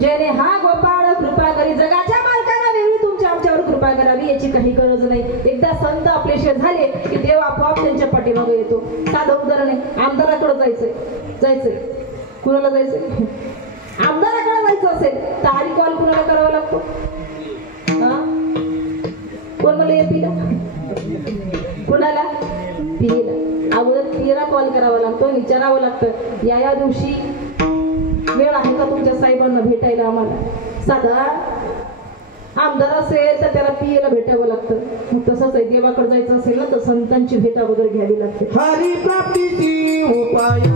जेणे हा गोपाळ कृपा करी जगाच्या मालकाला वेळी तुमच्या आमच्यावर कृपा करावी याची काही गरज नाही. एकदा संत आपलेशे झाले की देव आपोआप त्यांच्या पाठीमागे येतो. साधं उदाहरण आहे, आमदाराकडे जायचंय कुणाला जायचंय? आमदाराकडे जायचं असेल तर आधी कॉल कुणाला करावा लागतो? कोण मला येते का? कुणाला? पीला. अगोदर पीला कॉल करावा लागतो, विचारावं लागतं या दिवशी वेळ आहे का तुमच्या साहेबांना भेटायला आम्हाला. साधा आमदार असेल तर त्याला पीएला भेटावं लागतं. मग तसंच आहे, देवाकडे जायचं असेल ना तर संतांची भेट अगोदर घ्यावी लागते. हरी प्राप्तीची उपाय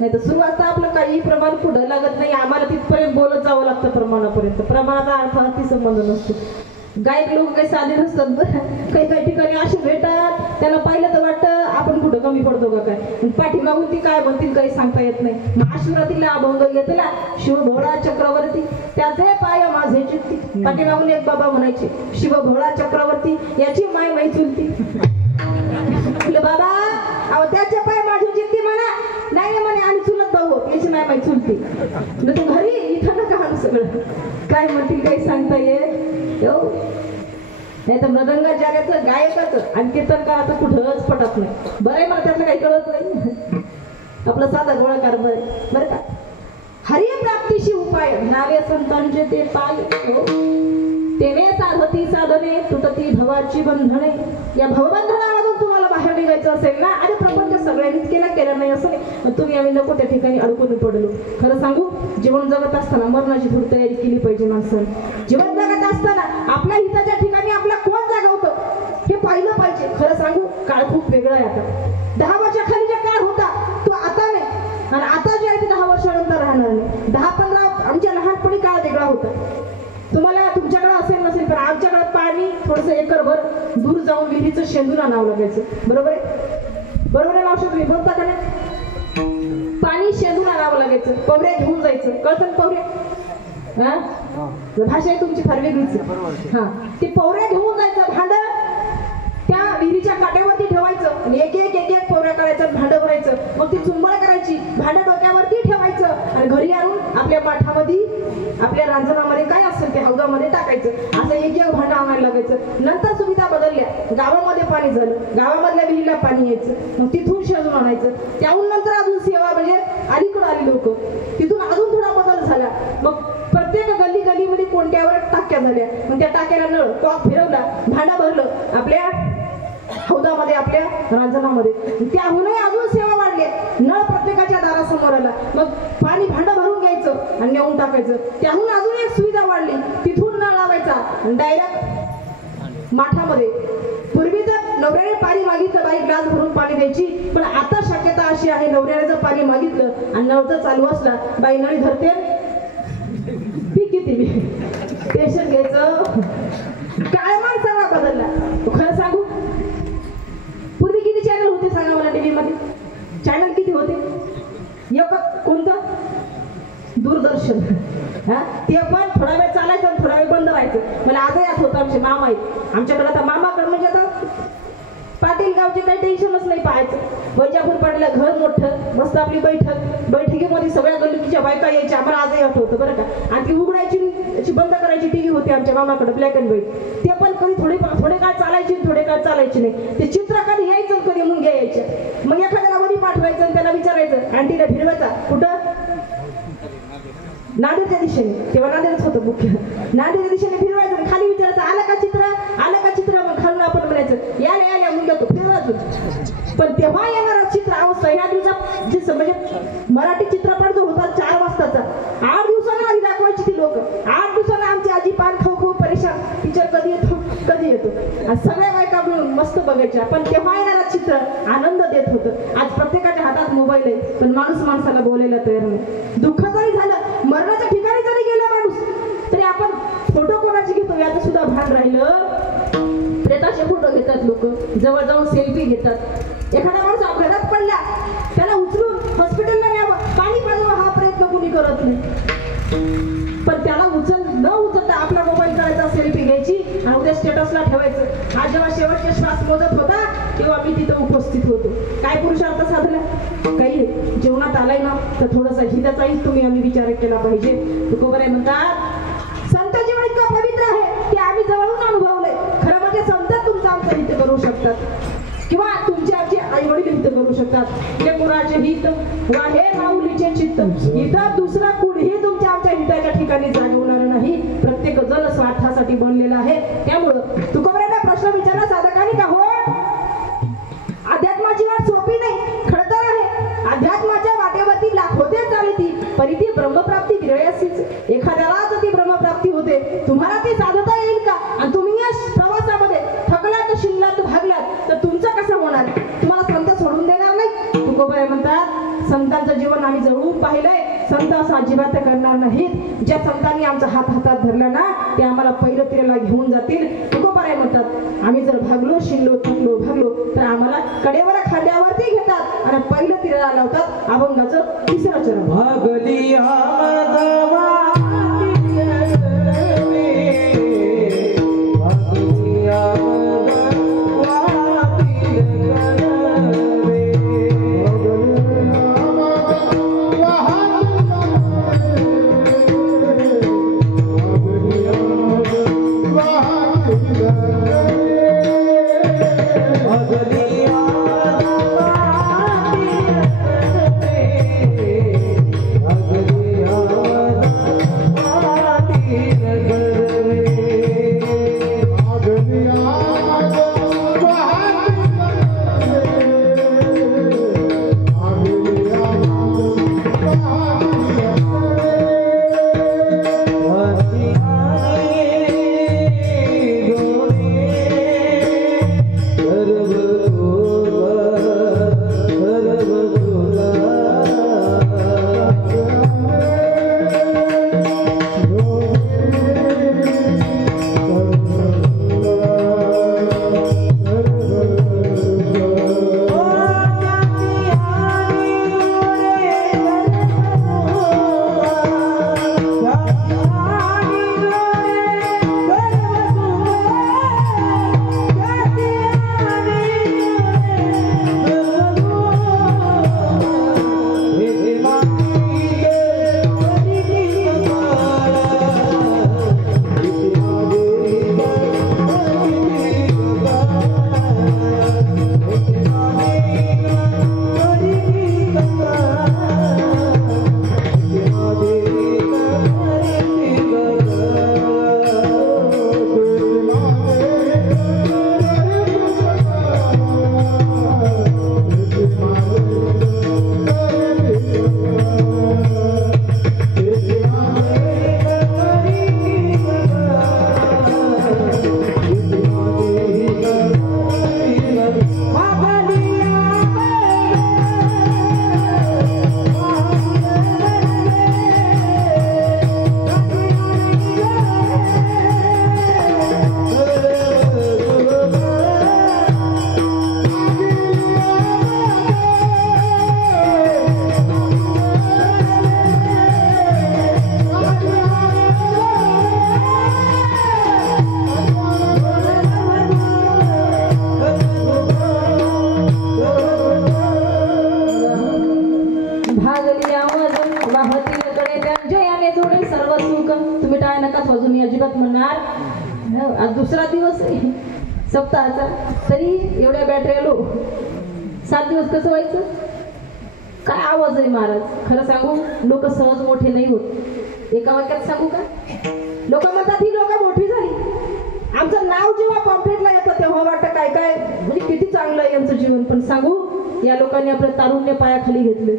नाही तर सुरुवात आपलं काही प्रमाण पुढं लागत नाही. आम्हाला तिथपर्यंत बोलत जावं लागतं प्रमाणापर्यंत. प्रमाणाचा अर्थ अति संबंध नसतो. गायक लोक काही साधे नसतात बरं. काही ठिकाणी असे भेटतात, त्यांना पाहिलं तर वाटतं आपण कुठं कमी पडतो का काय. पाठीमागून ती काय म्हणतील काही सांगता येत नाही. महाशिवरात्रीला अभंग घेतला शिवभोळा चक्रवर्ती त्याचे पाय माझे चित्ती. पाठीमागून एक बाबा म्हणायचे शिवभोळा चक्रवर्ती याची माय माई चुलती. बाबा अहो त्याचे पाय माझे चित्ती म्हणा नाही म्हणे आणि चुलत भाऊ याची माय माई चुलती. तू घरी इथं नका हा सगळं काय म्हणतील काही सांगता येत नाही. तर मृदंगाचार्याचं गायकाचं आणि कीर्तनकाराचं कुठंच पटत नाही. बरं आहे मला त्यातलं काही कळत नाही. आपलं साधा गोळाकार बरं का. हरी प्राप्तीशी उपाय म्हणावे संतांचे ते पाय. तेने साधती साधने तुटती भवाची बंधने. या भवबंधनामधून तुम्हाला बाहेर निघायचं असेल ना, आणि प्रपंच सगळ्यांनीच केला नाही असं नाही. तुम्ही आम्ही नको त्या ठिकाणी अडकून पडलो. खरं सांगू, जीवन जगत असताना मरणाची थोडी तयारी केली पाहिजे माणसाने. जीवन जगत असताना आपल्या हिताच्या ठिकाणी आपला कोण जागवतं हे पाहिलं पाहिजे. खरं सांगू, काळ खूप वेगळा आहे आता. 10 वर्षाखाली जे काळ होता तो आता नाही, आणि आता जे आहे ते 10 वर्षानंतर राहणार नाही. 10-15 आमच्या लहानपणी काळ वेगळा होता. तुम्हाला तुमच्याकडे असेल नसेल पण आमच्याकडे पाणी थोडस एकरभर दूर जाऊन विहिरीचं शेंदून आणावं लागायचं. बरोबर आहे मावशी, तुम्ही बोलता का नाही? पाणी शेंदून आणावं लागायचं, पवऱ्या घेऊन जायचं. कळतं पवऱ्या? हा भाषा आहे तुमची फार वेगळीच. हा ते पवऱ्या घेऊन जायचं, भांड त्या विहिरीच्या काट्यावरती ठेवायचं आणि एक एक पवऱ्या करायचं, भांड भरायचं. मग ती चुंबळ करायची, भांड डोक्यावरती ठेवायचं आणि घरी आणून आपल्या माठामध्ये आपल्या रांजणामध्ये काय असेल ते हौदामध्ये टाकायचं. असं एक भांड आणायला लागायचं. नंतर सुविधा बदलल्या, गावामध्ये पाणी झालं, गावामधल्या विहिरीला पाणी यायचं, मग तिथून शेजून आणायचं. त्याहून नंतर अजून सेवा म्हणजे अलीकडे आली लोक, तिथून अजून थोडा बदल झाला. मग प्रत्येक गल्लीमध्ये कोणत्यावर टाक्या झाल्या, मग त्या टाक्याला नळ कॉक फिरवला, भांडं भरलं आपल्या हौदामध्ये आपल्या रांजणामध्ये. त्याहूनही अजून सेवा वाढली, नळ प्रत्येकाच्या दारासमोर आला, मग पाणी भांडं भरून घ्यायचं आणि नेऊन टाकायचं. त्याहून अजून एक सुविधा वाढली, तिथून नळ लावायचा आणि डायरेक्ट माठामध्ये. पूर्वी तर नवऱ्याने पाणी मागितलं बाई ग्लास भरून पाणी द्यायची, पण आता शक्यता अशी आहे नवऱ्याने जर पाणी मागितलं आणि नळ जर चालू असला बाई नळी धरते पी किती टेन्शन घ्यायचं. काय माणसाला बदलला. खरं सांगू, पूर्वी किती चॅनल होते सांगा मला टीव्ही मध्ये? चॅनल किती होते? एक कोणतं? दूरदर्शन. हा ते पण थोडा वेळ चालायचं आणि थोडा वेळ बंद व्हायचं. मला आजही आठवतं आमचे मामा आहेत आमच्याकडे. आता मामाकडे म्हणजे आता पाटील गावचे काही टेन्शनच नाही पाहायचं. वैजापूर पाटीला घर मोठं, मस्त आपली बैठकीमध्ये सगळ्या गल्लीच्या बायका यायच्या. आम्हाला आजही आठवतं बरं का. आणि ती उघडायची बंद करायची टीव्ही होती आमच्या मामाकडे, ब्लॅक अँड व्हाईट. ते पण कधी थोडे काळ चालायची थोडे काळ चालायची नाही. ते चित्र कधी यायचं कधी मुंग्या यायच्या. कुठं नांदेडच्या दिशेने, तेव्हा नांदेडच होतं मुख्य. नांदेडच्या दिशेने फिरवायचं आणि खाली विचारायचं आलं का चित्र, आलं का चित्र, मग खालून आपण म्हणायचं याल्या याल्या मुंग्या तो फिरवायचं. पण तेव्हा येणारं चित्र अहो सह्याद्रीचा जे म्हणजे मराठी चित्रपट जो होता 4 वाजताचा 8 दिवसांना आधी दाखवायची ती लोक. 8 दिवसांना आमची आजी पान खाऊ खाऊ परेशान, टीचर कधी येतो कधी येतो, आणि सगळ्या बायका मिळून मस्त बघायच्या. पण तेव्हा येणारं चित्र आनंद देत होतं. आज प्रत्येकाच्या हातात मोबाईल आहे, पण माणूस माणसाला बोलायला तयार नाही. दुःख जरी झालं, मरणाच्या ठिकाणी जरी गेला माणूस, तरी आपण फोटो कोणाची घेतो याचं सुद्धा भान राहिलं. प्रेताचे फोटो घेतात लोक, जवळ जाऊन सेल्फी घेतात. एखादा माणूस अपघातात पडला, त्याला उचलून हॉस्पिटलला न्यावं, पाणी पाजवा हा प्रयत्न कोणी करत नाही. पण त्याला न उचलता आपला मोबाईल करायचा, सेल्फी घ्यायची आणि उद्या स्टेटसला ठेवायचं. आज जेव्हा शेवटचे श्वास मोजत होता तेव्हा मी तिथं उपस्थित होतो. काय पुरुषार्थ साधला? काही जेवणात आलाय ना तर थोडंसं हिताचाही तुम्ही आम्ही विचार केला पाहिजे. तुकोबराय म्हणतात संत जीवन इतकं पवित्र आहे की आम्ही जवळून अनुभवलंय. खरं म्हणजे संत तुमचं आमचं हित करू शकतात किंवा तुमचे आमचे आई वडील हित करू शकतात. हे कुणाचे हित वा हे माऊलीचे चित्त, इथं दुसरा कुणीही तुमच्या आमच्या हिताच्या ठिकाणी जागवणार नाही. प्रत्येक जण स्वार्थासाठी बनलेला आहे. त्यामुळं तुकोबरायला प्रश्न विचारला साधकांनी का हो अध्यात्माची वाट सोपी नाही, खडतर आहे. अध्यात्माच्या वाटेवरती लाखोते चालती, परी ती ब्रह्मप्राप्ती गिरयासीच. एखाद्यालाच ती ब्रह्मप्राप्ती होते, तुम्हाला ती साधता येईल का? आणि तुम्ही या प्रवासामध्ये थकलात, शिनलात, भागलात तर तुमचं कसं होणार? तुम्हाला संत सोडून देणार नाही. तुकोबराय म्हणतात संतांचं जीवन आम्ही जवळून पाहिलंय. संत असं अजिबात करणार नाहीत. ज्या संतांनी आमचा हात हातात धरला ना ते आम्हाला पहिलं तिरेला घेऊन जातील. तुकोबराय म्हणतात आम्ही जर भागलो, शिनलो, थकलो, भागलो तर आम्हाला कडेवर खांद्यावरती घेतात आणि पहिलं तिरेला लावतात अभंगाचं 3रं चरण. भागली आज दुसरा दिवस सप्ताहाचा, तरी एवढ्या बॅटऱ्या लो 7 दिवस कसं व्हायचं? काय आवाज आहे महाराज. खरं सांगू, लोक सहज मोठे नाही होत. एका वाक्यात सांगू का, लोक म्हणतात ही लोक मोठी झाली. आमचं नाव जेव्हा पॉम्पलेटला येतं तेव्हा वाटतं काय काय म्हणजे किती चांगलं आहे यांचं जीवन. पण सांगू, या लोकांनी आपलं तारुण्य पायाखाली घेतले.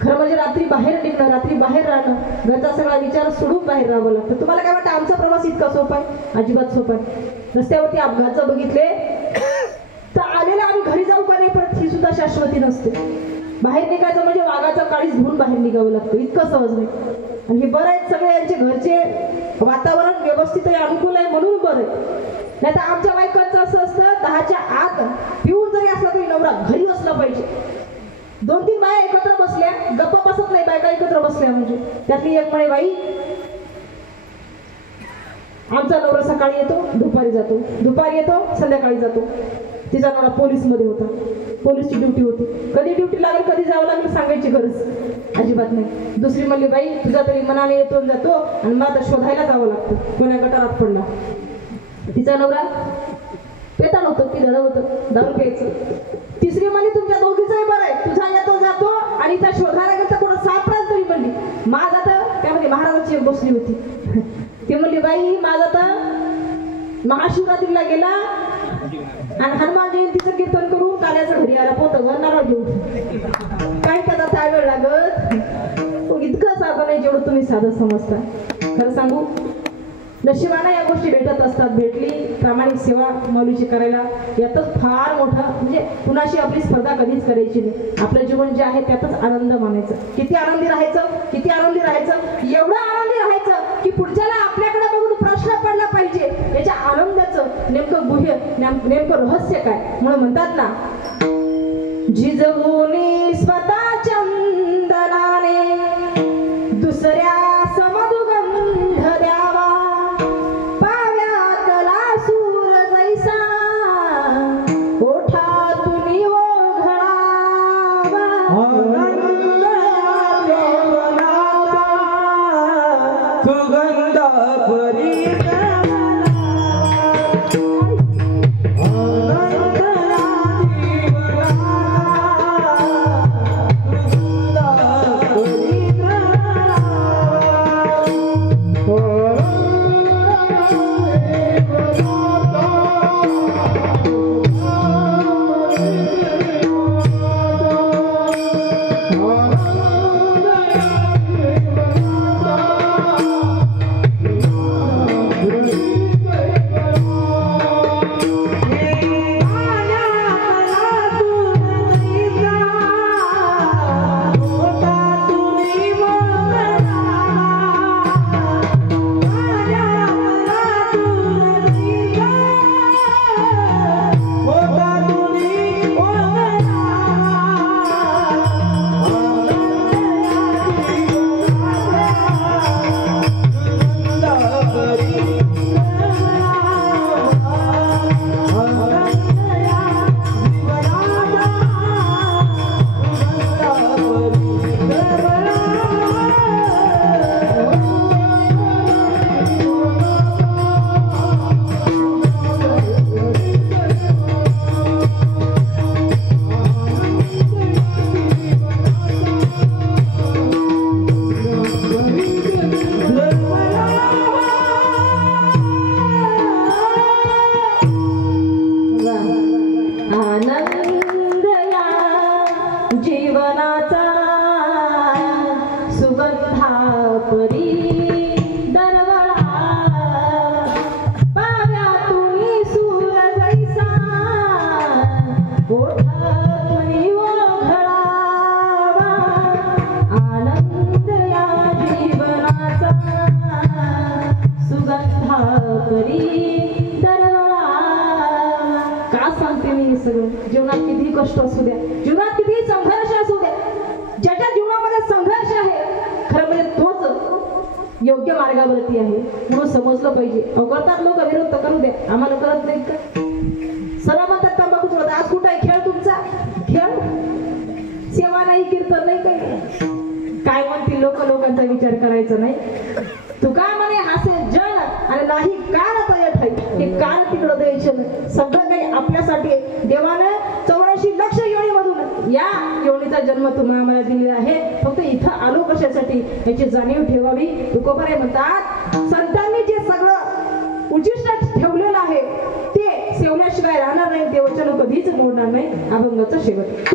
खरं म्हणजे रात्री बाहेर निघणं, रात्री बाहेर राहणं, घरचा सगळा विचार सोडून बाहेर राहावं लागतं. तुम्हाला काय वाटतं आमचा प्रवास इतका सोपा आहे? अजिबात सोपा आहे. रस्त्यावरती अपघात जर बघितले तर आलेला आम्ही घरी जाऊ का नाही परत ही सुद्धा शाश्वती नसते. बाहेर निघायचं म्हणजे वाघाचं काळीच घेऊन बाहेर निघावं लागतं, इतकं सहज नाही. आणि हे बरं आहेत सगळे, यांचे घरचे वातावरण व्यवस्थित आहे, अनुकूल आहे म्हणून बरं आहे. नाही तर आमच्या बायकांचं असं असतं, 10च्या आत पिऊन जरी असला तरी नवरा घरी असला पाहिजे. 2-3 बाया एकत्र बसल्या, गप्पा बसत नाही, बायका एकत्र बसल्या म्हणजे. त्यातली एक म्हणे, बाई आमचा नवरा सकाळी येतो दुपारी जातो, दुपारी येतो संध्याकाळी जातो. तिचा नवरा पोलीसमध्ये होता, पोलीसची ड्युटी होती. कधी ड्युटी लागेल कधी जावं लागेल सांगायची गरज अजिबात नाही. दुसरी म्हणली, बाई तुझा तरी मनाने येतो जातो आणि मला तर शोधायला जावं लागतं, कोण्या गटारात पडला. तिचा नवरा पेताळ होतं की धड होतं, दारू प्यायचं. तिसरी म्हणली, तुमच्या दोघीचंही बरं आहे, तुझा येतो जातो आणि त्या शोधायला गेलं तर कोणा सापडाल तरी. म्हणली माझा तर त्यामध्ये महाराजाची एक बसली होती. ती म्हणली, बाई माझा तर महाशिवरात्रीला गेला आणि हनुमान जयंतीचं कीर्तन करून काल्याचं घरी आला, पोतं नारळ घेऊन. काय त्याचा त्यावेळ लागत, इतकं साधं नाही जेवढं तुम्ही साधं समजता. खरं सांगू, नशिबानं या गोष्टी भेटत असतात. भेटली प्रामाणिक सेवा माऊलीची करायला, यातच फार मोठा म्हणजे कुणाशी आपली स्पर्धा कधीच करायची नाही. आपलं जीवन जे आहे त्यातच आनंद मानायचं. किती आनंदी राहायचं, किती आनंदी राहायचं, एवढं आनंदी राहायचं की पुढच्याला आपल्याकडे बघून प्रश्न पडला पाहिजे. याच्या आनंदाचं नेमकं गुह्य, नेमकं रहस्य काय. म्हणून म्हणतात ना, जिजवूनी स्वतः चंदनाने दुसऱ्या समदुगंध द्यावा, पाव्यातला सूर जैसा ओठातून ओघळावा. सुगंध परी जीवनात कितीही कष्ट असू द्या, जीवनात कितीही संघर्ष असू द्या, ज्याच्या जीवनामध्ये संघर्ष आहे खरं म्हणजे तोच योग्य मार्गावरती आहे म्हणून समजलं पाहिजे. करतात लोक, विरोध करू द्या, आम्हाला करत नाहीत का. सर्व म्हणतात तंबाखू सोडत. आज कुठं आहे खेळ तुमचा? खेळ सेवा नाही, कीर्तन नाही, काही काय म्हणतील लोक, लोकांचा विचार करायचा नाही. तुका म्हणे हासे जन आणि नाही कान तय ठाई, हे कान तिकडं द्यायचं. सगळं काही आपल्यासाठी देवानं 84 लक्ष योनीमधून या योनीत मातीचा जन्म तुम्हा आम्हाला दिलेला आहे, फक्त इथं आलो कशासाठी याची जाणीव ठेवावी. तुकोबाराय म्हणतात संतांनी जे सगळं उचिष्ट ठेवलेलं आहे ते सेवण्याशिवाय राहणार नाही, ते वचन कधीच मोडणार नाही. अभंगाचा शेवट.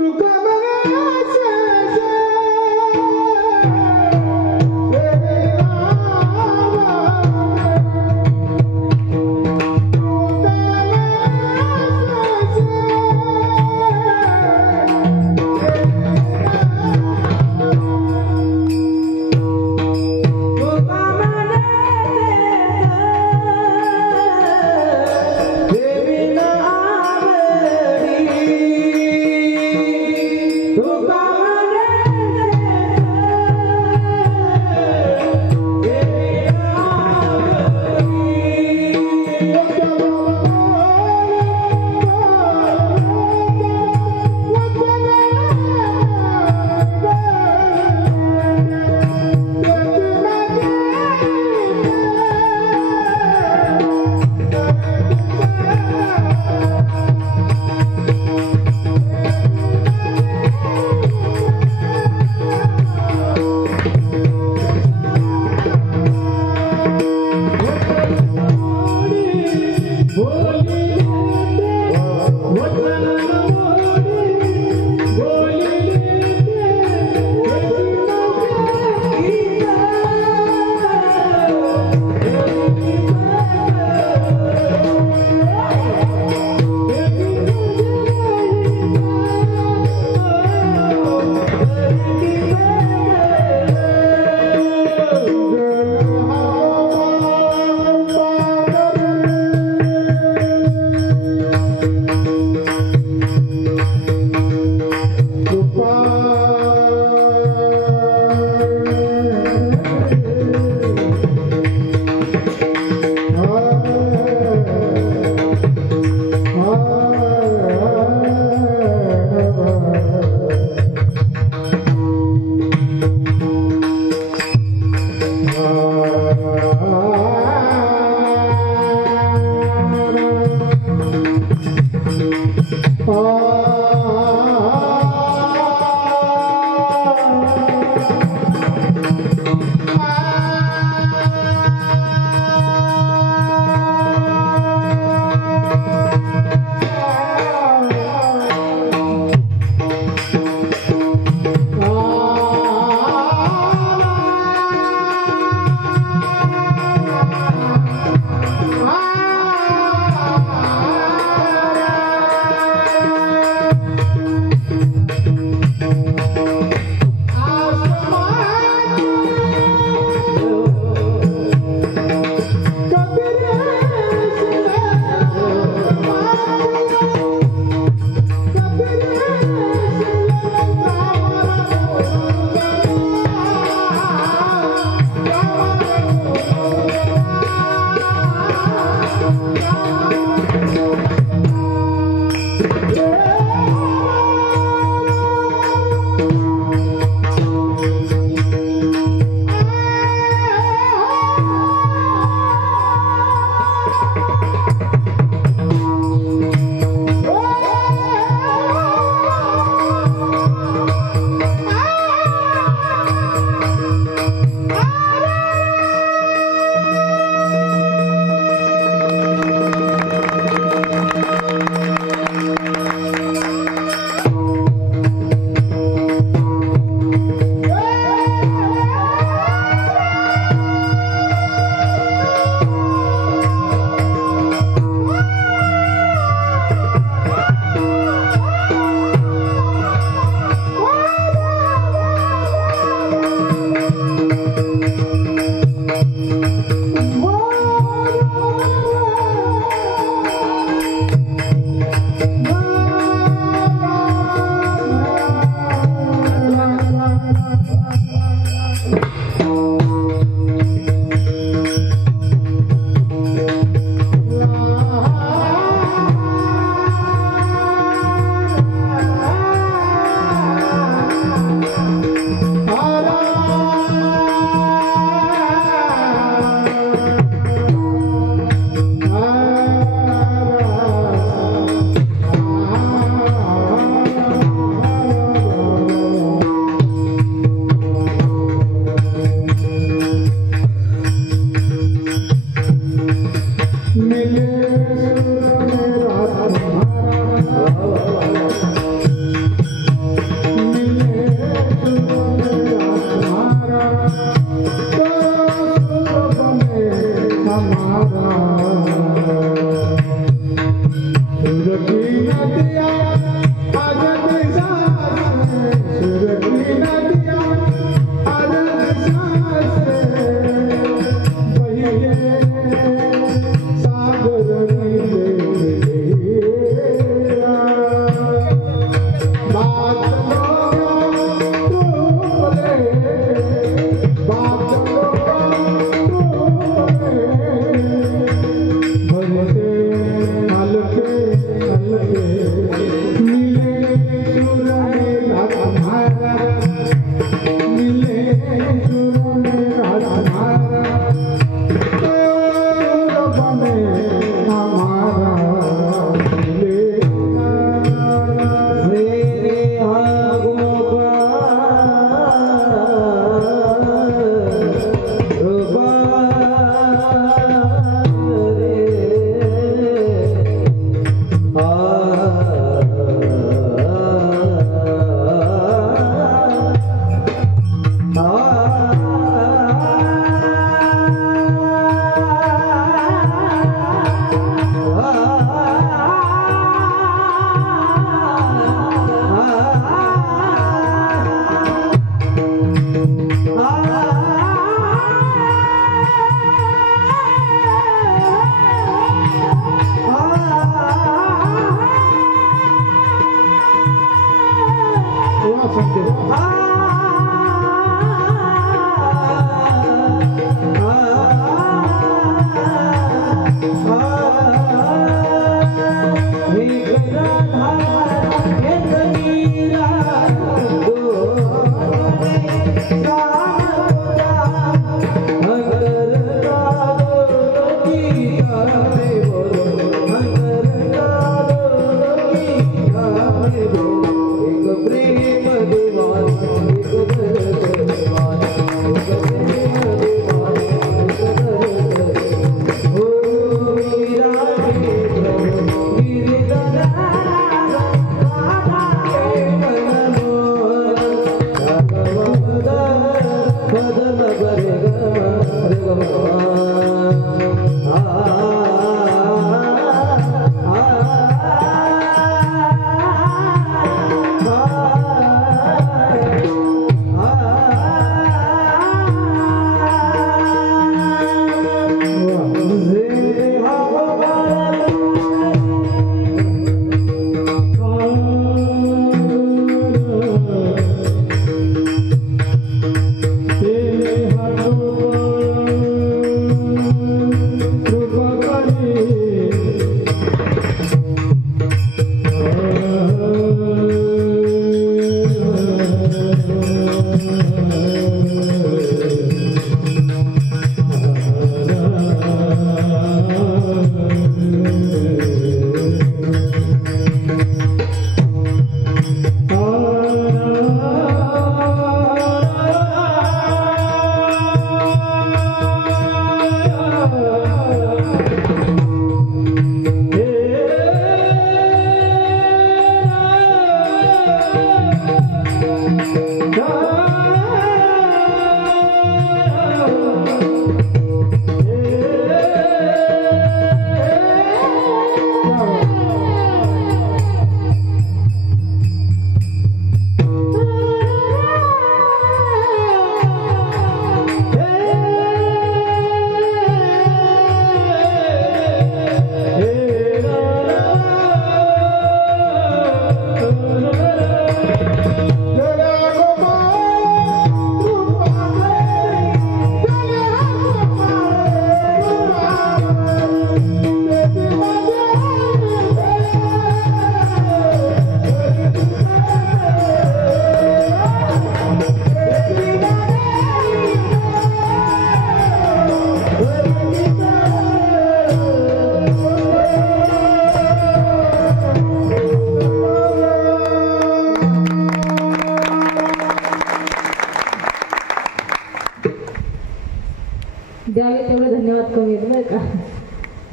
द्यावे तेवढे धन्यवाद कमी आहेत बरं का.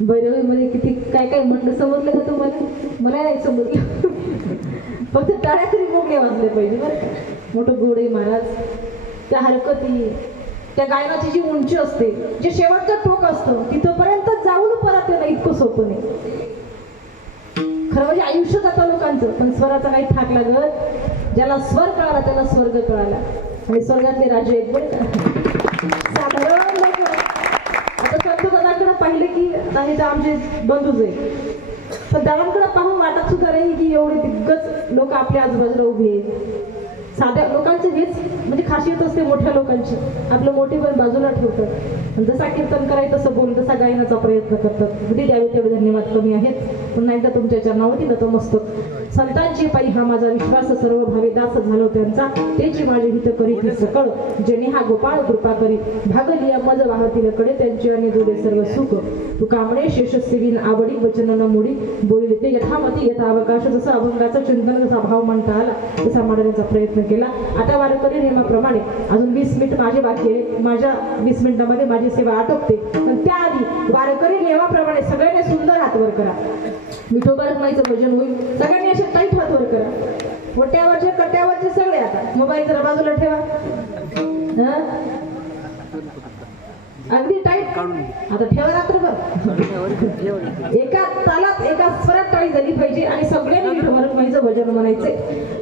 भैरवीमध्ये किती काय काय म्हणलं समजलं का तुम्हाला? मला नाही समजलं. फक्त टाळ्या तरी मोठे वाजले पाहिजे बरं का. मोठं गोडे महाराज, त्या हरकती, त्या गायनाची जी उंची असते, जे शेवटचं टोक असतं तिथपर्यंत जाऊन परत येणं इतकं सोपं नाही. खरं म्हणजे आयुष्य जातं लोकांचं, पण स्वराचा काही थाक लागत. ज्याला स्वर कळाला त्याला स्वर्ग कळाला. आणि स्वर्गातले राजे आहेत बरं का, साधारण लोक. आता संत दादांकडे पाहिले की हे तर आमचे बंधूच आहे, पण दादांकडे पाहून वाटत सुद्धा नाही की एवढे दिग्गज लोक आपल्या आजूबाजूला उभे आहेत. साध्या लोकांचे हेच म्हणजे खासियत असते मोठ्या लोकांची, आपलं मोठेपण बाजूला ठेवतात. जसा कीर्तन करायचं तसं बोलून तसा गायनाचा प्रयत्न करतात. अगदी द्यावे तेवढे धन्यवाद कमी आहेत. पुन्हा एकदा तुमच्या चरणावरती नतमस्तक. संतांची पायी हा माझा विश्वास, सर्व भावे दास झालो त्यांचा, तेची माझे हित करीत सकळ. जेणे हा गोपाळ कृपा करी, भागलिया मज वाहतील कडे, त्यांची आणि जोडे सर्व सुख. तू कामणे शेषसेवीन आवडी, वचन न मुडी बोलले ते यथामती यथा अवकाश. जसं अभंगाचं चिंतन जसा भाव म्हणता आला तसा मांडण्याचा प्रयत्न केला. आता वारकरी नियमाप्रमाणे अजून 20 मिनिट माझे बाकी आहे. माझ्या 20 मिनिटांमध्ये माझी सेवा आटोपते, पण त्याआधी वारकरी नियमाप्रमाणे सगळ्यांनी सुंदर हात वर करा. विठोबा रखमाईचं भजन होईल. सगळ्यांनी असे टाईट हात वर करा. वट्यावरचे कट्यावरचे सगळे. आता मोबाईल जरा बाजूला ठेवा. अगदी टाईट. आता ठेवा रात्रभर. एका तालात एका स्वरात टाळी झाली पाहिजे आणि सगळ्यांनी विठोबा रखमाईचं भजन म्हणायचे.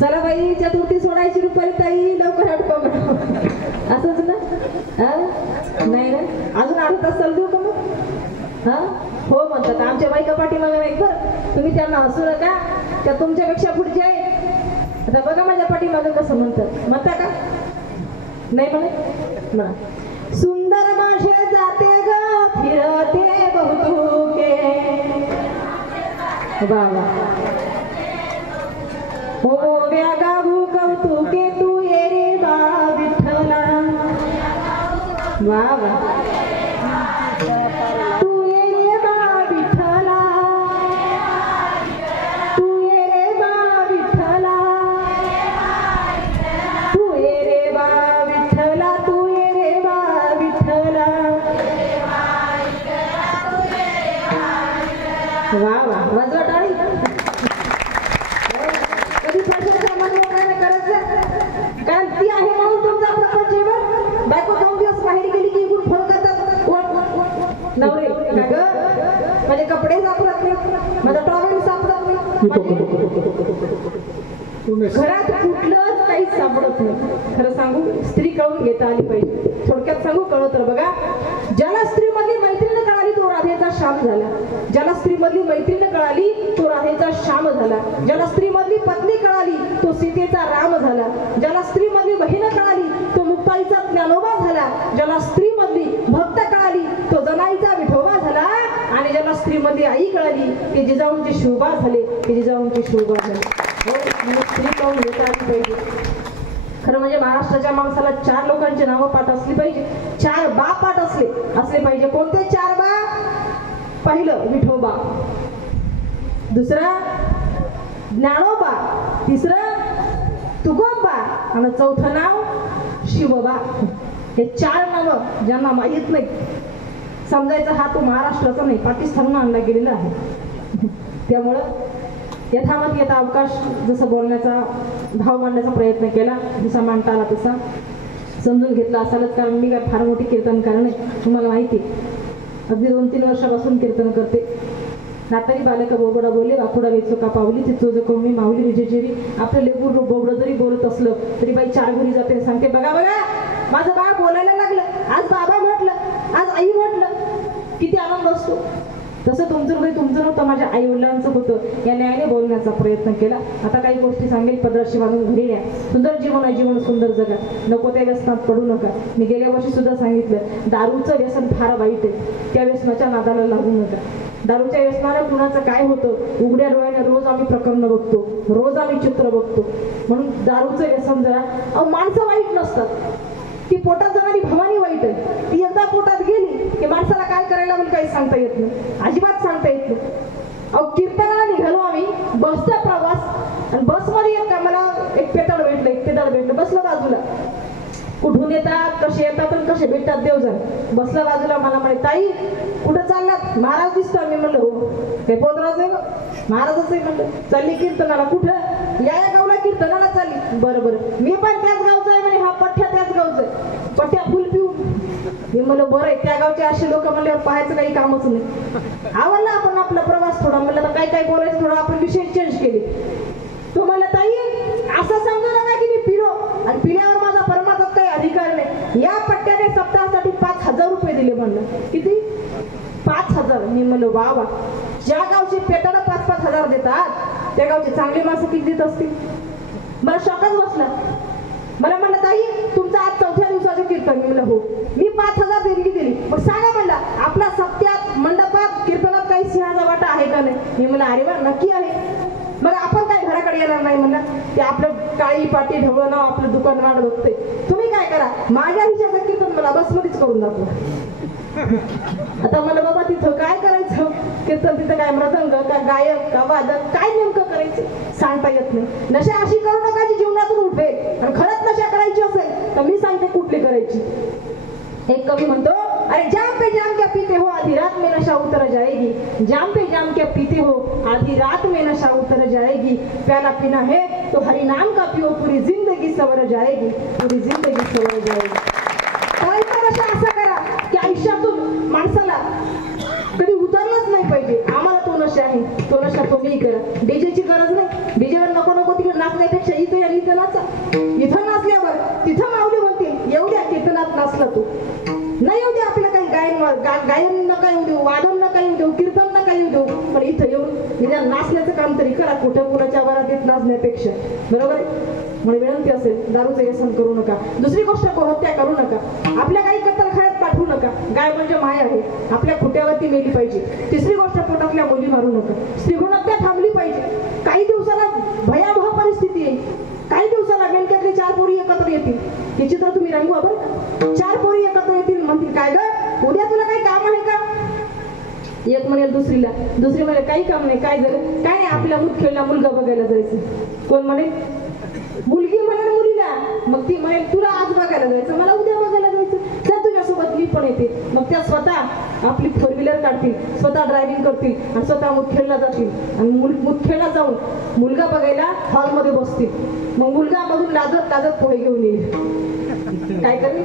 चला बाई, चतुर्थी सोडायची रुपाली ताई, लवकर हटको म्हणा. असंच ना? नाही ना? अजून अर्धा तास चालू देऊ का मग? हो म्हणतात आमच्या बायका पाठीमागे नाही. बरं तुम्ही त्यांना हसू नका, त्या तुमच्यापेक्षा पुढची आहे. आता बघा माझ्या पाठीमागे कसं म्हणतात. म्हणता का? नाही म्हणा. सुंदर माझे जाते ग फिरते बहुतुके. बाबा हो व्यागाभू कौतुके तू ये रे बा विठ्ठला. बाबा तू ये रे बा विठ्ठला, तू ये रे बा विठ्ठला, तू ये रे बा विठ्ठला, तू ये रे बा विठ्ठला. वा वा, वाजवा टाळी. कारण ती आहे म्हणून तुमचा प्रपंच आहे. बरं बायको 2 दिवस बाहेर गेली की इकडून फोन करतात नवरे का ग, माझे कपडे सापडत नाही, माझा टॉवेल सापडत नाही, घरात कुठलंच काही सापडत नाही. खरं सांगू, स्त्री कळून घेता आली पाहिजे. थोडक्यात सांगू, कळत तर बघा. ज्याला स्त्री मधली मैत्रीण कळाली तो राधेचा श्याम झाला. ज्याला स्त्री मधली मैत्रीण कळाली तो राधेचा श्याम झाला. ज्याला स्त्री मधली पत्नी कळाली तो सीतेचा राम झाला. ज्याला स्त्री मधली बहीण कळाली तो मुक्ताईचा ज्ञानोबा झाला. ज्याला स्त्री मधली भक्त कळाली तो जनाईचा विठोबा झाला. आणि ज्याला स्त्री मधली आई कळाली ते जिजाऊंची शोभा झाले, ते जिजाऊंची शोभा झाली. स्त्री कळून घेता आली पाहिजे. खरं म्हणजे महाराष्ट्राच्या माणसाला 4 लोकांची नावं पाठ असली पाहिजे. 4 बा पाठ असले पाहिजे. कोणते 4 बा? पहिलं विठोबा, दुसरं ज्ञानोबा, तिसरं तुकोबा आणि चौथं नाव शिवबा. हे 4 नावं ज्यांना माहीत नाही समजायचं हा तो महाराष्ट्राचा नाही, पाकिस्तानला आणला गेलेला आहे. त्यामुळं यथामत यथा अवकाश जसं बोलण्याचा भाव मांडण्याचा प्रयत्न केला, जसा मांडता आला तसा समजून घेतला असालच, कारण मी काय फार मोठी कीर्तनकार नाही, तुम्हाला माहिती. अगदी 2-3 वर्षापासून कीर्तन करते. नातारी बालका बोबडा बोलले वाकुडा वेचो का पावली तिथो जो कमी माऊली विजेजेरी. आपलं लेकूर बोबडं जरी बोलत असलं तरी बाई 4 घरी जाते, सांगते बघा बघा माझं बाळ बोलायला लागलं, आज बाबा म्हटलं, आज आई म्हटलं, किती आनंद असतो. तसं तुमचं हृदय तुमचं नव्हतं, माझ्या आई वडिलांचं होतं. या न्यायाने बोलण्याचा प्रयत्न केला. आता काही गोष्टी सांगेल, पदराशी बांधून घरी न्या. सुंदर जीवन आहे, जीवन सुंदर जगा, नको त्या व्यसनात पडू नका. मी गेल्या वर्षी सुद्धा सांगितलं, दारूचं व्यसन फार वाईट आहे, त्या व्यसनाच्या नादाला लागू नका. दारूच्या व्यसनानं कुणाचं काय होतं, उघड्या डोळ्याने रोज आम्ही प्रकरण बघतो, रोज आम्ही चित्र बघतो. म्हणून दारूचं व्यसन जरा, माणसं वाईट नसतात, ती पोटात जाणारी भवानी वाईट आहे. ती एकदा पोटात गेली की माणसाला काय करायला मला काही सांगता येत नाही, अजिबात सांगता येत नाही. कीर्तनाला निघालो आम्ही, बसचा प्रवास, आणि बसमध्ये मला एक पेताळ भेटलं, बसलं बाजूला. कुठून येतात, कसे येतात आणि कसे भेटतात देव जाणे. बसला बाजूला, मला म्हणे ताई कुठं चाललात, महाराज दिसतो. मी म्हणलं हो. काही पोतराज आहे का, महाराजच आहे म्हणलं. चालली कीर्तनाला. कुठं, या गावला कीर्तनाला चालली. बरं मी पण त्याच गावचा आहे म्हणे. हा पठ्ठ्या त्याच गावचा आहे, पठ्ठ्या फुल पिऊन. मी म्हणलं बरं आहे, त्या गावचे असे लोक म्हणल्यावर पाहायचं काही कामच नाही. आवडला आपण आपला प्रवास थोडा, म्हणलं तर काय बोलायचं थोडं, आपण विषय चेंज केले. तो म्हणला ताई असं समजू नका की मी पिलो आणि पिल्यावर माझा परमात्मा काही अधिकार नाही. या पट्ट्याने सप्ताहासाठी 5,000 रुपये दिले. म्हणलं किती, 5,000. मी म्हणलं वा वा, ज्या गावचे पेटाला 5-5 हजार देतात त्या गावचे चांगले माणसं किती देत असतील. मला शॉकच बसला. मला म्हणलं ताई तुमचं आज 4थ्या दिवसाचं कीर्तन. मी म्हणलं हो. मी 5,000 देणगी दिली. मग सांगा म्हणला आपला सप्त्यात मंडपात कीर्तनात काही सिंहाचा वाटा आहे का नाही. मी म्हणलं अरे वा नक्की आहे. मग आपण काय घराकडे येणार नाही म्हणलं, ते आपलं काळी पाटी ढवळं नाव आपलं दुकान वाढ बघते. तुम्ही काय करा, माझ्या हिच्याचं कीर्तन मला बसमध्येच करून दाखवा. आता मला बाबा तिथं काय करायचं कीर्तन, तिथं काय मृदंग का गायक का वादक काय नेमकं करायचं सांगता येत नाही. नशा अशी करू नका जी जीवनातून उठेल, आणि खरंच नशा करायची असेल तर मी सांगते कुठली करायची. एक कवी म्हणतो, अरे जाम पे जाम क्या पीते हो आधी रात में नशा उतर जाएगी, जाम पे जाम क्या पीते हो आधी रात में नशा उतर जाएगी, प्याला पीना है तो हरि नाम का पियो पूरी जिंदगी सवर जाएगी, पूरी जिंदगी सवर जाएगी. करायचा नशा असा करा की आयुष्यातून माणसाला कधी उतरलंच नाही पाहिजे. आम्हाला तो नशा आहे, तो नशा तुम्ही करा. डीजेची गरज नाही, डीजेवर नको तिकडे नाचण्यापेक्षा इथे आणि इथं नाचा. इथं नाचल्यावर तिथं माऊली म्हणते एवढ्या कीर्तनात नाचला तू नाही, येऊ दे आपलं काही गायन नका येऊ देऊ, वादन नका येऊ देऊ, कीर्तन नका येऊ देऊ, पण इथं येऊन नाचण्याचं काम तरी करा, कुठं कुणाच्या वरातीत नाचण्यापेक्षा. बरोबर आहे. म्हणजे विनंती असेल, दारूचं व्यसन करू नका. दुसरी गोष्ट हत्या करू नका. आपल्या काही कत्तलखान्यात पाठवू नका. गाय म्हणजे माय आहे, आपल्या खुट्यावरती मेली पाहिजे. तिसरी गोष्ट पोटातल्या मुली मारू नका. स्त्रीगुण हत्या थांबली पाहिजे. काही दिवसाला भयावह परिस्थिती येईल, काही दिवसाला बेंडक्यातले 4 पोरी एकत्र येतील. हे चित्र तुम्ही रंगवा बरं. 4 पोरी एकत्र येतील, म्हणतील काय ग उद्या तुला काही काम आहे का. एक म्हणेल दुसरीला, दुसरी म्हणेल काही काम नाही. काय झालं, काय नाही आपल्या मुदखेडला मुलगा बघायला जायचं. कोण म्हणे, मुलगी म्हणेल मुलीला, मग ती म्हणेल तुला आज बघायला जायचं, मला उद्या बघायला जायचं, तर तुझ्यासोबत मी पण येते. मग त्या स्वतः आपली 4 व्हीलर काढतील, स्वतः ड्रायव्हिंग करतील आणि स्वतः मुदखेडला जातील. आणि मुदखेडला जाऊन मुलगा बघायला हॉलमध्ये बसतील. मग मुलगा मधून लाजत लाजत पोहे घेऊन येईल. काय करेल,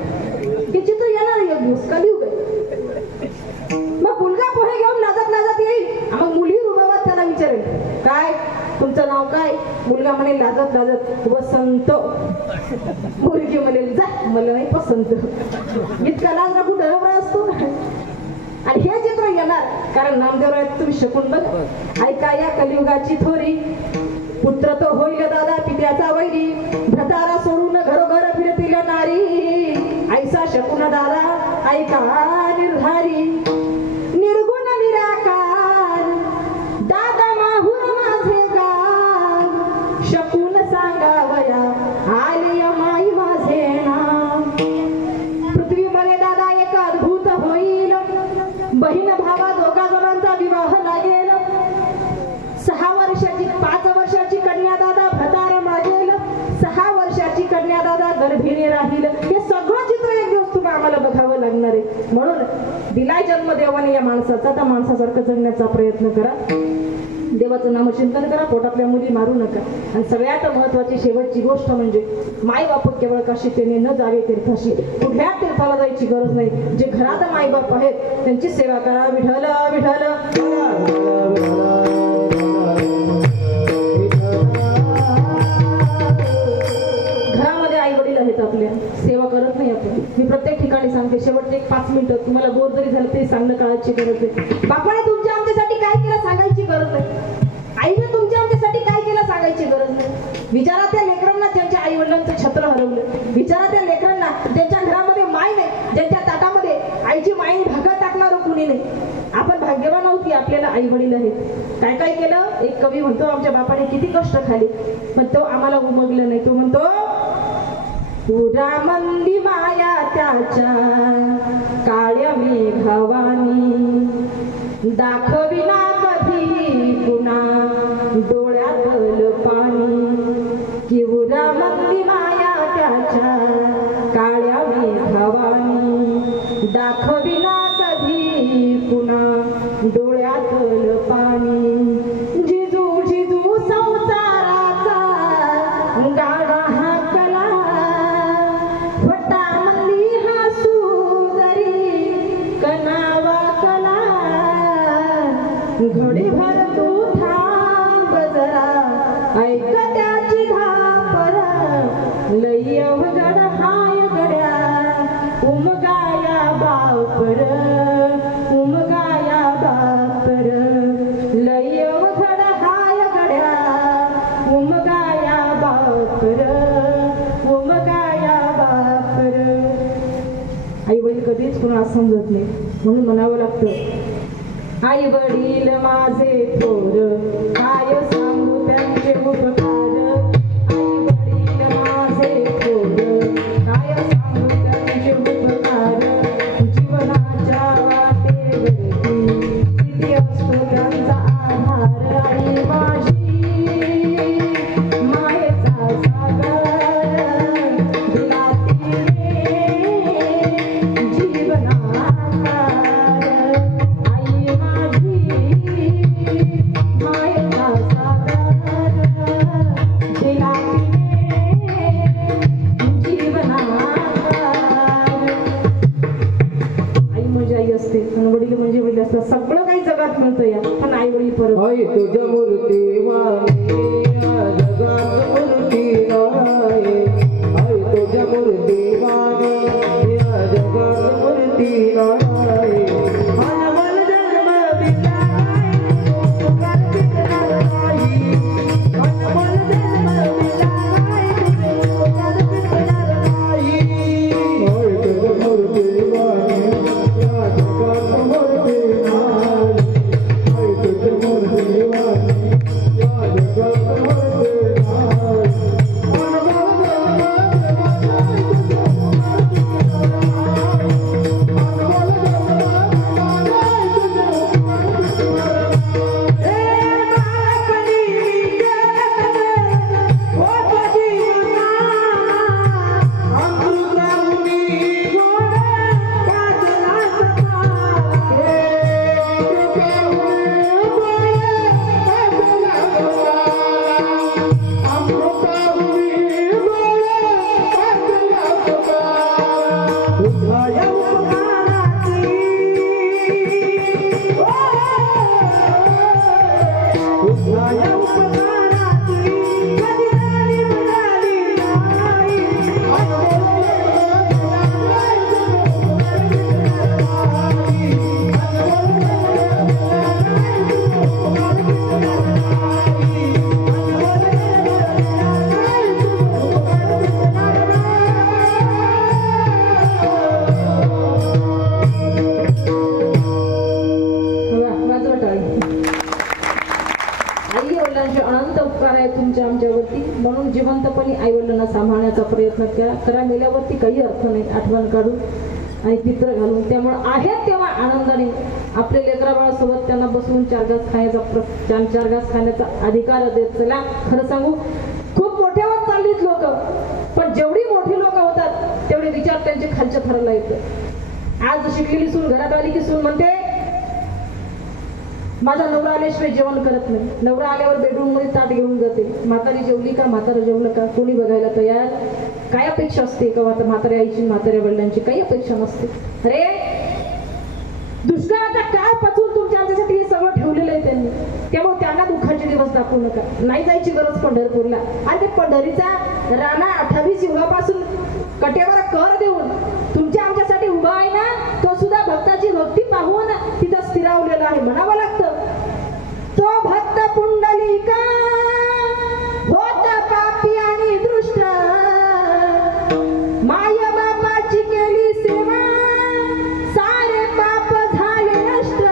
हे चित्र येणार एक दिवस, कलियुग आहे. मग मुलगा पोहे घेऊन लाजत लाजत येईल. मग मुली रुबाबात त्याला विचारेल काय तुमचं नाव काय. मुलगा म्हणेल लाजत लाजत वसंत. मुलगी म्हणेल जा मला नाही पसंत. इतका लाज राखून डरबरा असतो. आणि हे चित्र येणार, कारण नामदेवरायात तुम्ही शकून बघ. ऐका या कलियुगाची थोरी, पुत्र तो होईल दादा पित्याचा वैरी, भ्रतारा सोडून घरोघर फिरतील नारी, ऐसा शकून दादा ऐका निर्धारी, निर्गुण निराकार दादा माहुर माझे गाव, शकून सांगावया आली माई माझे नाव. पृथ्वी मले दादा एक अद्भुत होईल, बहीण भावा दोघा जणांचा विवाह लागेल. 6 वर्षाची 5 वर्षाची कन्या दादा भतार मागेल, 6 वर्षाची कन्या दादा गर्भिणी राहील. हे सगळं चित्र एक दिवस तुम्हाला आम्हाला बघावं लागणार आहे. म्हणून दिलाय जन्म देवाने या माणसाचा, त्या माणसासारखं जगण्याचा प्रयत्न करा. देवाचं नामचिंतन करा, पोटातल्या मुली मारू नका. आणि सगळ्यात महत्वाची शेवटची गोष्ट म्हणजे माईबाप केवळ काशी तेने न जावे तीर्थाशी. कुठल्या तीर्थाला जायची गरज नाही. जे घरात माईबाप आहेत त्यांची सेवा करा. विठ्ठल विठ्ठल. घरामध्ये आई वडील आहेत आपल्या, सेवा करत नाही आपण. मी प्रत्येक ठिकाणी सांगते, शेवटचे 5 मिनिटं तुम्हाला बोर जरी झालं तरी सांगणं काळाची गरज आहे. बापाने तुमच्या आमच्यासाठी काय केलं सांगायची गरज नाही. आईने तुमच्या आमच्यासाठी काय केलं सांगायची गरज नाही. विचारा त्या लेकरांना ज्यांच्या आई वडिलांचं छत्र हरवलं. विचारा त्या लेकरांना ज्यांच्या घरामध्ये माय नाही, ज्यांच्या ताटामध्ये आईची माईने भाकर टाकणार कुणी नाही. आपण भाग्यवान आहोत की आपल्याला आई वडील आहेत. काय काय केलं, एक कवी म्हणतो आमच्या बापाने किती कष्ट खाले, पण तो आम्हाला उमगलं नाही. तो म्हणतो पुरा मंदी माया त्याच्या काळ्या मेघावानी, दाखविना कधी पुन्हा डोळ्यातल पाणी. किवरा मंदी माया त्याच्या काळ्या मेघावानी, दाखविना कधी पुन्हा डोळ्यातल पाणी. जिजू जिजू संसाराचा गाडा हाकला, फटा मंदी हसू जरी कनावा कला. घडीभर तू थांब जरा, ऐक त्याची धापर, लई अवघड हाय गड्या उमगाया बापर. उमगाया बापर, लई अवघड हाय गड्या उमगाया बापर. उमगाया बापर. आई वडील कधीच कुणाला समजत नाही, म्हणून म्हणावं लागतं आई वडील माझे थोर, काय सांगू त्यांचे उपकार. आई वडील माझे थोर, काय सांगू त्यांचे उपकार. जीवनाच्या वाटेवरती किती असतो त्यांचा आधार. आई माझी मायेचा सागर, दिला तिने जीवनाकार. आई माझी मायेचा सागर, दिला तिने जीवनाकार. आई म्हणजे आई असते आणि वडील म्हणजे वडील असतात. सगळं काही जगात मिळतं या, पण आई वडील परत. आई तुझ्या मूर्ती मागे या जगात मूर्ती नाही. आई तुझ्या मूर्ती मागे या जगात मूर्ती नाही. अनमोल जन्म दिला नाही, उपकार फिरणार नाही. अनमोल जन्म दिला नाही, उपकार फिरणार नाही. आई तुझ्या मूर्ती मागे या जगात मूर्ती नाही. आई तुझ्या मूर्ती मागे या जगात मूर्ती नाही. तुमच्या आमच्यावरती, म्हणून जिवंतपणे आई वडिलांना सांभाळण्याचा प्रयत्न करा. मेल्यावरती काही अर्थ नाही आठवण काढून आणि चित्र घालून. त्यामुळे आहेत तेव्हा आनंदाने आपल्या लेकराबाळासोबत त्यांना बसवून चार घास खाण्याचा अधिकार देत चला. खरं सांगू, खूप मोठे होत चाललीत लोक, पण जेवढी मोठी लोक होतात तेवढे विचार त्यांचे खालच्या थराला येतं. आज शिकलेली सून घरात आली की सून म्हणते माझा नवरा आल्याशिवाय जेवण करत नाही. नवरा आल्यावर बेडरूम मध्ये ताट घेऊन जाते. म्हातारी जेवली का, म्हातारं जेवलं का, कोणी बघायला तयार. काय अपेक्षा असते का म्हाताऱ्या आईची, म्हाताऱ्या वडिलांची काही अपेक्षा नसते. अरे दुष्काळाचा काळ पासून तुमच्या आमच्यासाठी हे सगळं ठेवलेलं आहे त्यांनी. त्यामुळे त्यांना दुःखाचे दिवस दाखवू नका. नाही जायची गरज पंढरपूरला. आणि ते पंढरीचा राणा 28 युगापासून कट्यावर कर देऊन तुमच्या आमच्यासाठी उभा आहे ना, तो सुद्धा भक्ताची भक्ती पाहून तिथं स्थिरावलेला आहे. म्हणावं लागतं, तो भक्त पुंडलिका होता पापी आणि दृष्ट, माय बापाची केली सेवा, सारे पाप झाले नष्ट.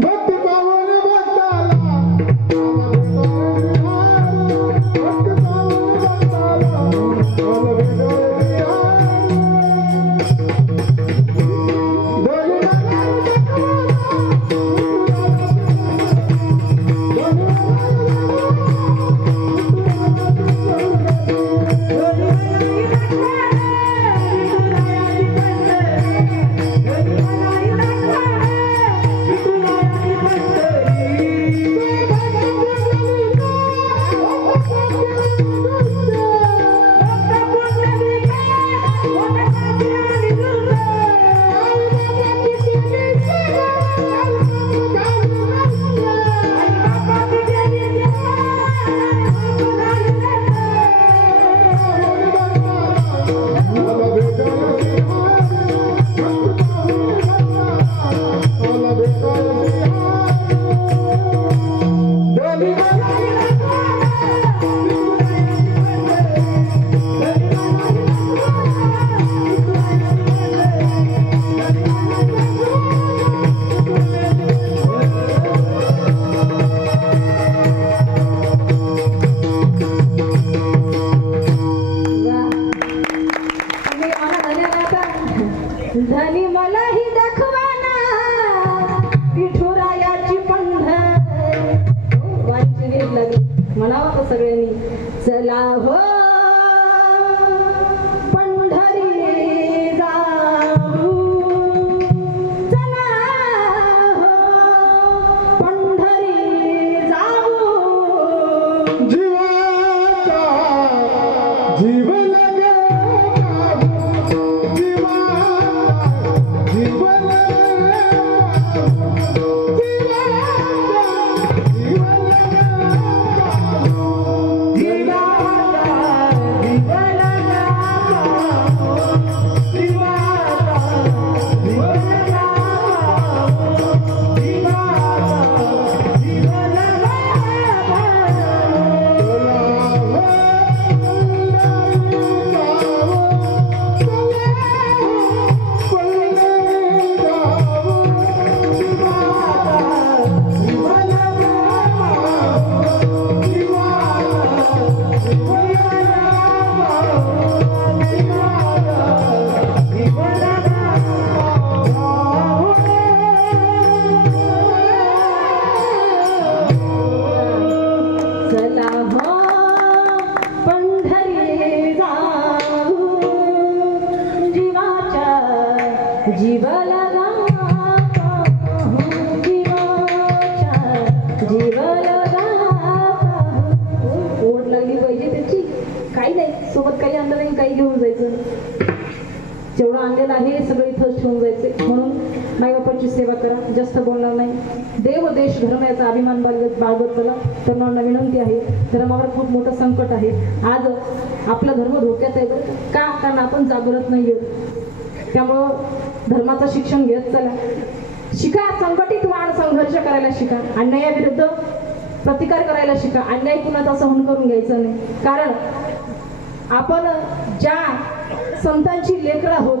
भक्त पावन भक्ताला, भक्त पावन भक्ताला, धनी मलाही दाखवाना विठुरायाची पंढर. वाईची गीत लागली म्हणावं तर सगळ्यांनी, चला हो पंढरी जाऊ, चला हो पंढरी जाऊ. जीवाचा जीवन सोबत काही आणलं नाही, काही घेऊन जायचं. जेवढं आणलेलं आहे सगळं इथंच ठेवून जायचं. म्हणून माईबापाची सेवा करा, जास्त बोलणार नाही. देव देश धर्म याचा अभिमान बाळगत चला. तर मला विनंती आहे, धर्मावर खूप मोठं संकट आहे. आज आपला धर्म धोक्यात आहे बरं का, कारण आपण जागृत नाही आहोत. त्यामुळं धर्माचं शिक्षण घेत चला. शिका, संघटित वाण संघर्ष करायला शिका, अन्यायाविरुद्ध प्रतिकार करायला शिका. अन्याय कुणाचा सहन करून घ्यायचा नाही. कारण आपण ज्या संतांची लेकरं आहोत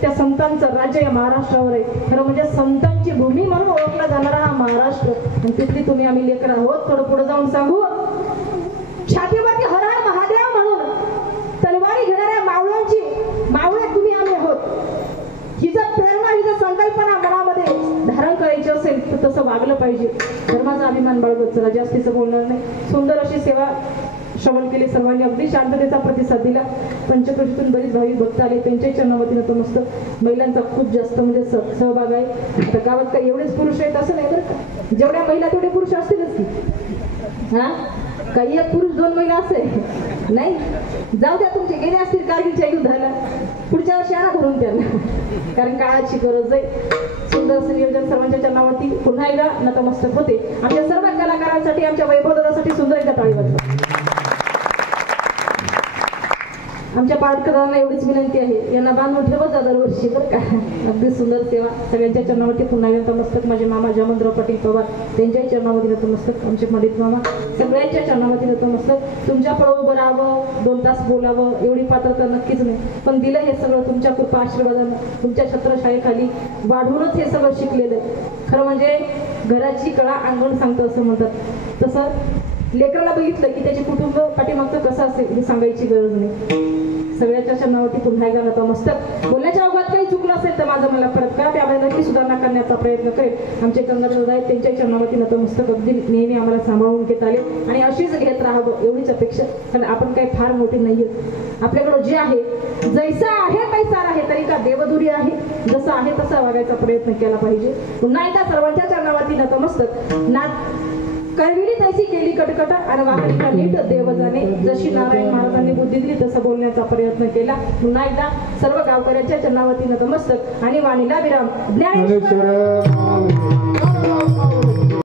त्या संतांचं राज्य या महाराष्ट्रावर आहे. खरं म्हणजे संतांची भूमी म्हणून ओळखला जाणारा हा महाराष्ट्र, आणि तिथली तुम्ही आम्ही लेकरं आहोत. थोडं पुढे जाऊन सांगू, छातीवरती हर हर महादेव म्हणून तलवारी घेणाऱ्या मावळ्यांची मावळे तुम्ही आम्ही आहोत. ही जर प्रेरणा, ही जर संकल्पना मनामध्ये धारण करायची असेल तर तसं वागलं पाहिजे. धर्माचा अभिमान बाळगत चला. जास्तीचं बोलणार नाही. सुंदर अशी सेवा श्रवण केले. सर्वांनी अगदी शांततेचा प्रतिसाद दिला. पंचक्रोशीतून बरीच भाविक भक्त आले, त्यांच्याही चरणावरती नतमस्तक. महिलांचा खूप जास्त म्हणजे सहभाग आहे. आता गावात काही एवढेच पुरुष आहेत असं नाही बरं का, जेवढ्या महिला तेवढे पुरुष असतीलच की. हा, काही एक पुरुष 2 महिला असेल नाही. जाऊ द्या, तुमचे गेले असतील कारगिलच्या युद्धाला, पुढच्या वर्षी आणा धरून त्यांना, कारण काळाची गरज आहे. सुंदर असं नियोजन सर्वांच्या चरणावरती पुन्हा एकदा नतमस्तक होते. आमच्या सर्व कलाकारांसाठी, आमच्या वैभवदादासाठी सुंदर एकदा टाळी वाजवा. आमच्या पाडकरांना एवढीच विनंती आहे, यांना बांधून ठेवत जा दरवर्षी बरं का. अगदी सुंदर सेवा. सगळ्यांच्या चरणावरती पुन्हा एकदा नतमस्तक. माझे मामा जमनराव पाटील पवार, त्यांच्याही चरणावरती नतमस्तक. आमचे पंडित मामा, सगळ्यांच्या चरणावरती नतमस्तक. तुमच्या पळं उभं राहावं, 2 तास बोलावं एवढी पात्रता नक्कीच नाही, पण दिलं हे सगळं तुमच्या कृपा आशीर्वादानं, तुमच्या छत्रछायेखाली वाढूनच हे सगळं शिकलेलं आहे. खरं म्हणजे घराची कळा अंगण सांगतं असं म्हणतात. तसं लेकराला बघितलं की त्याचे कुटुंब पाठीमागचं कसं असेल हे सांगायची गरज नाही. सगळ्याच्या चरणावरती पुन्हा एकदा नतमस्तक. बोलण्याच्या अवघात काही चुकलं असेल तर माझं मला परत करा, त्यामध्ये नक्की सुधारणा करण्याचा प्रयत्न करेल. आमचे कंगनदादा आहेत, त्यांच्या चरणावरती नतमस्तक. अगदी नेहमी आम्हाला सांभाळून घेत आले आणि अशीच घेत राहावं एवढीच अपेक्षा, कारण आपण काही फार मोठे नाही आहेत. आपल्याकडं जे आहे, जैसा आहे तैसा आहे, तरी का देवदुरी आहे, जसं आहे तसा वागायचा प्रयत्न केला पाहिजे. पुन्हा एकदा सर्वांच्या चरणावरती नतमस्तक. करविली तैसी केली कटकट आणि वाहनिका नीट देव जाणे. जशी नारायण महाराजांनी बुद्धी दिली तसं बोलण्याचा प्रयत्न केला. पुन्हा एकदा सर्व गावकऱ्यांच्या चरणावरती नतमस्तक आणि वाणीला विराम. ज्ञानेश्वर